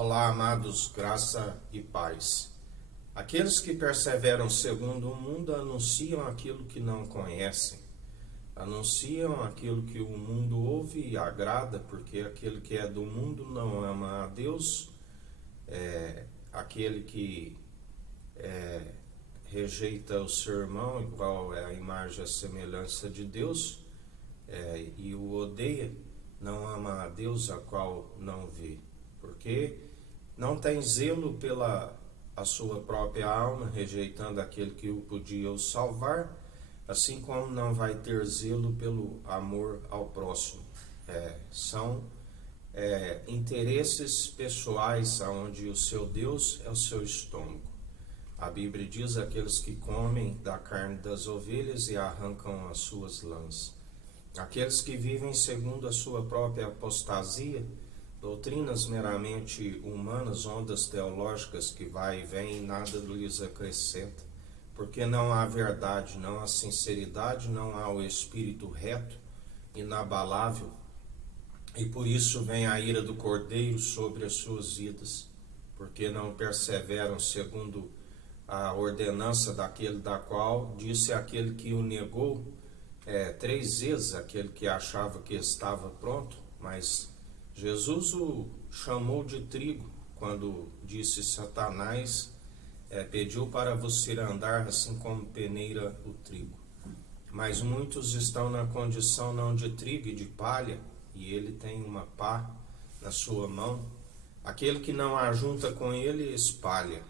Olá, amados, graça e paz. Aqueles que perseveram segundo o mundo anunciam aquilo que não conhecem. Anunciam aquilo que o mundo ouve e agrada, porque aquele que é do mundo não ama a Deus. Aquele que rejeita o seu irmão, igual é a imagem e a semelhança de Deus, e o odeia, não ama a Deus, a qual não vê. Porque não tem zelo pela a sua própria alma, rejeitando aquele que o podia o salvar, assim como não vai ter zelo pelo amor ao próximo. São interesses pessoais, onde o seu Deus é o seu estômago. A Bíblia diz aqueles que comem da carne das ovelhas e arrancam as suas lãs. Aqueles que vivem segundo a sua própria apostasia, doutrinas meramente humanas, ondas teológicas que vai e vem e nada lhes acrescenta, porque não há verdade, não há sinceridade, não há o espírito reto, inabalável, e por isso vem a ira do Cordeiro sobre as suas vidas, porque não perseveram segundo a ordenança daquele da qual disse aquele que o negou 3 vezes, aquele que achava que estava pronto, mas Jesus o chamou de trigo, quando disse: Satanás pediu para você andar assim como peneira o trigo. Mas muitos estão na condição não de trigo e de palha, e ele tem uma pá na sua mão. Aquele que não ajunta com ele espalha.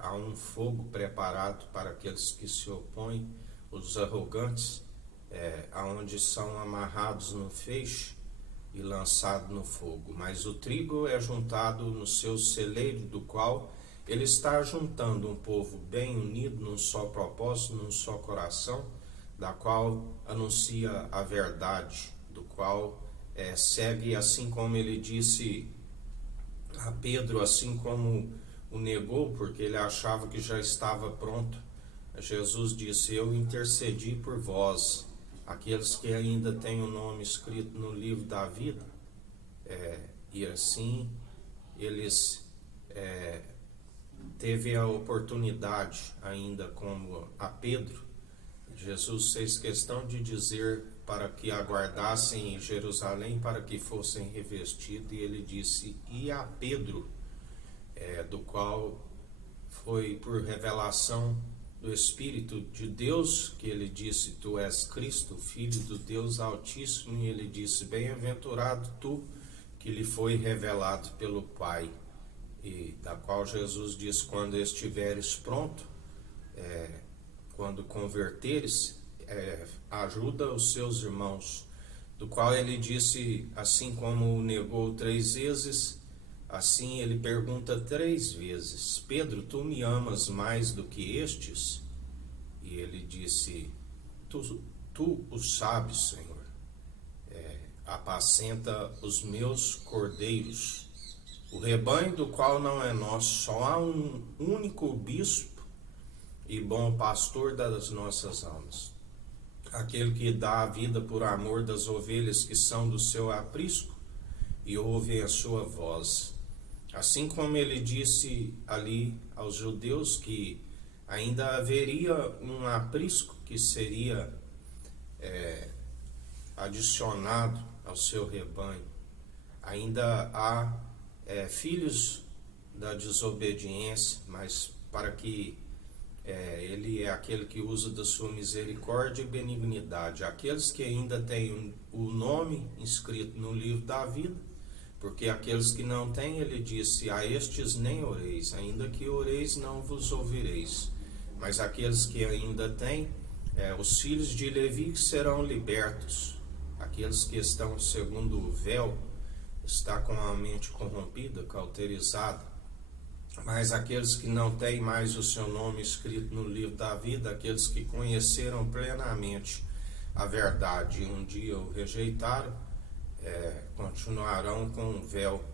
Há um fogo preparado para aqueles que se opõem, os arrogantes, aonde são amarrados no feixe e lançado no fogo. Mas o trigo é juntado no seu celeiro, do qual ele está juntando um povo bem unido num só propósito, num só coração, da qual anuncia a verdade, do qual segue, assim como ele disse a Pedro, assim como o negou, porque ele achava que já estava pronto. Jesus disse: eu intercedi por vós, aqueles que ainda têm o nome escrito no livro da vida. E assim eles teve a oportunidade, ainda como a Pedro. Jesus fez questão de dizer para que aguardassem em Jerusalém para que fossem revestidos, e ele disse: e a Pedro, do qual foi por revelação do Espírito de Deus que ele disse: tu és Cristo, Filho do Deus Altíssimo, e ele disse: bem-aventurado tu que lhe foi revelado pelo Pai, e da qual Jesus disse: quando estiveres pronto, quando converteres, ajuda os seus irmãos, do qual ele disse, assim como o negou 3 vezes, assim ele pergunta 3 vezes: Pedro, tu me amas mais do que estes? E ele disse: tu o sabes, Senhor. Apacenta os meus cordeiros, o rebanho do qual não é nosso. Só há um único bispo e bom pastor das nossas almas, aquele que dá a vida por amor das ovelhas que são do seu aprisco e ouvem a sua voz. Assim como ele disse ali aos judeus que ainda haveria um aprisco que seria adicionado ao seu rebanho, ainda há filhos da desobediência, mas para que ele é aquele que usa da sua misericórdia e benignidade, aqueles que ainda têm o nome inscrito no livro da vida. Porque aqueles que não têm, ele disse: a estes nem oreis, ainda que oreis não vos ouvireis. Mas aqueles que ainda têm, os filhos de Levi serão libertos. Aqueles que estão segundo o véu, está com a mente corrompida, cauterizada. Mas aqueles que não têm mais o seu nome escrito no livro da vida, aqueles que conheceram plenamente a verdade e um dia o rejeitaram, continuarão com o véu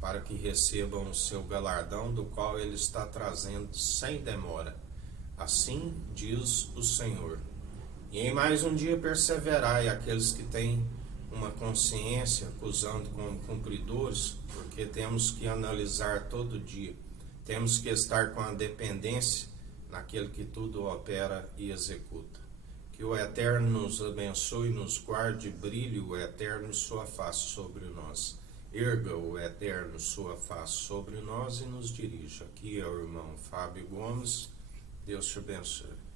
para que recebam o seu galardão, do qual ele está trazendo sem demora. Assim diz o Senhor. E em mais um dia perseverai aqueles que têm uma consciência, acusando como cumpridores, porque porque temos que analisar todo dia, temos que estar com a dependência naquele que tudo opera e executa. Que o Eterno nos abençoe, nos guarde, brilhe o Eterno sua face sobre nós. Erga o Eterno sua face sobre nós e nos dirija. Aqui é o irmão Fábio Gomes. Deus te abençoe.